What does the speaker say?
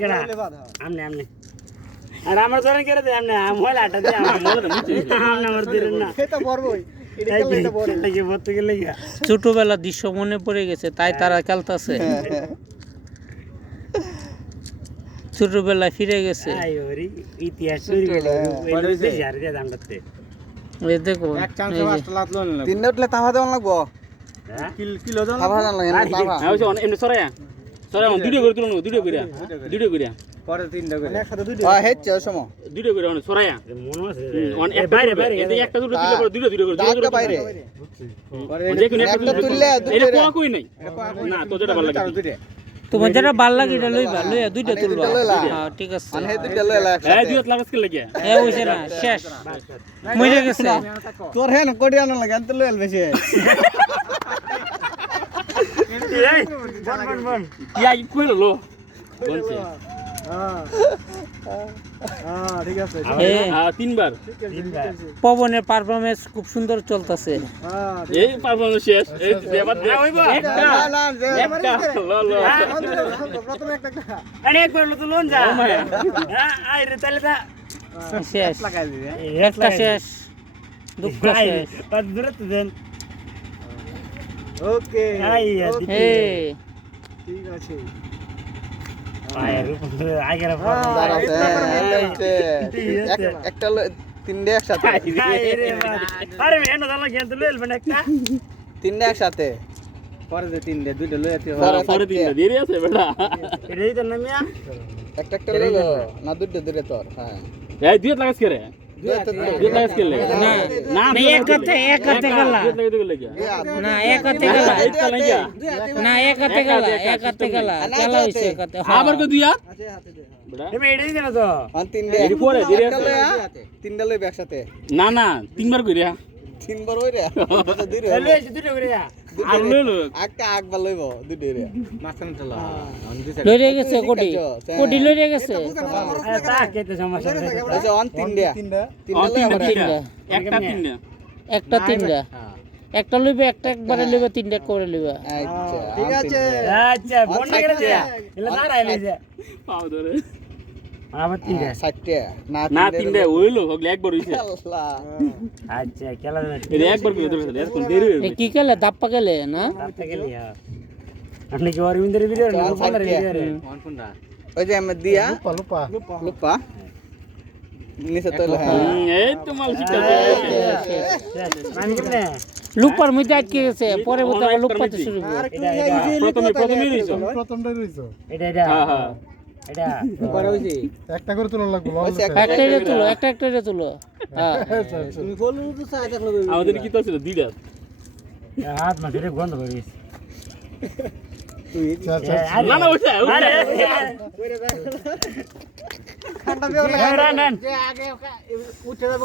কেডা আমনে আমনে আর আমার ধরেন কেড়ে দে আমনে মোবাইল আটা দে আমনে আমার দিলেন না এটা বড়ই এটা বড় লাগে বলতে গেলে ছোটবেলার দৃশ্য মনে পড়ে গেছে তাই তারা খেলতেছে ছোটবেলায় ফিরে গেছে আইওরি ইতিহাস চুরি গেল এই যার দিয়া দামটাতে এই দেখো এক চান্স ফাস্ট লাতলো না তিনটা উঠলে তাওয়া দেওয়া লাগবো কিলো দাও তাওয়া দেওয়া লাগে না তাওয়া এমনি সরায়া দুটো করে তুলনো দুটো করে পরে তিনটা করে একসাথে দুইটা হেচ্ছে ওই সময় দুটো করে সরায়া মনে আছে বাইরে বাইরে একটা দুটো তুলে করে দুটো করে দাগটা বাইরে পরে যে কোনো একটা তুললে এটা কোয়া কই নাই না তো যেটা ভালো লাগে দুইটা তোমার যেটা ভাল লাগে এটা লইবা লইয়া দুইটা তুলবা লইলা। হ্যাঁ ঠিক আছে মানে হে দুইটা লইলা এই একসাথে দুটো লাগাস কে লাগে এ হইছে না শেষ মরে গেছে তোর হে না কোটি আনা লাগে তো লইল বেশি এই বন ইয়া কইলো লো বলছে হ্যাঁ ঠিক আছে তিনবার পবনের পারফরম্যান্স খুব সুন্দর চলতেছে হ্যাঁ এই পারফরম্যান্স শেষ এই দেবার একটা না না যে লো লো প্রথমে একটা আরে একবার তো লোন যা আই রে তাহলে তা শেষ লাগাই দিবি একটা শেষ দুঃখ শেষ পাঁচ দূরে তো দেন ওকে আই হে ঠিক আছে পায়ের উপরে আগের দাঁড়াতে একটা তিনটে একসাথে আরে এন্ড দালা গেল তো লইল মানে একটা তিনটে একসাথে পরে যে তিনটা দুইটা লই আতে পরে তিনটা দেরি আছে বেটা এটাই তো নামিয়া একটা একটা লইলো না দুইটা দুইটা তোর হ্যাঁ এই দুটো লাগাস কে রে দুটো লাগাস কে লাগে না না একাতে গেলা দুটো লাগে না একাতে গেলা একটা লাগিয়া না একাতে গেলা খেলা হইছে একাতে আবার কো দুইয়া আছে হাতে দে বেটা তুমি এটাই জানো তো আর তিনটে এর পরে দেরি আছে তিনটা লইবে একসাথে না না তিনবার কইরা তিনবার ওই রে দুইরে লই দুটো করে যা আর লইলো একটা একবার লইব দুইটা রে মাছখানে চলো লইরে গেছে কোটি লইরে গেছে আরে তা কেতে সমস্যা নেই আচ্ছা অন তিনটা তিনটা লই আবার তিনটা একটা তিনটা একটা তিনটা একটা লইবে একটা একবারে লইবে তিনটা করে লইবা আচ্ছা ঠিক আছে আচ্ছা বন্ধ করে দে এলা দাঁড়াই লইছে পাও ধরে আবার তিনটা সাতটা না তিনটা হইলো হগলে একবার হইছে আল্লাহ আচ্ছা খেলা এটা একবার কই ধরে এখন দেরি এ কি খেলে দাপ্পা খেলে না রাতে গেলি আপনি কি অরবিন্দের ভিডিও না কোন ভিডিও ফোন ফোনটা ওই যে আমি দিয়া লুপা লুপা নিচে তো হ্যাঁ এই তো মাল শিখা আমি কেমনে লুপার মধ্যে আটকে গেছে পরে বোধ লুপাতে শুরু করবে প্রথমে রইছো প্রথমটাই রইছো এটা হ্যাঁ হ্যাঁ এটা পরে হইছে একটা করে তুলন লাগবে একটা তুলো হ্যাঁ তুমি বলু তো চাই দেখলো আমাদের কি তো ছিল দুইটা হাত মা ধরে বন্ধ করিস না না ওইটা ঠান্ডা বেও না যে আগে উঠে যাবো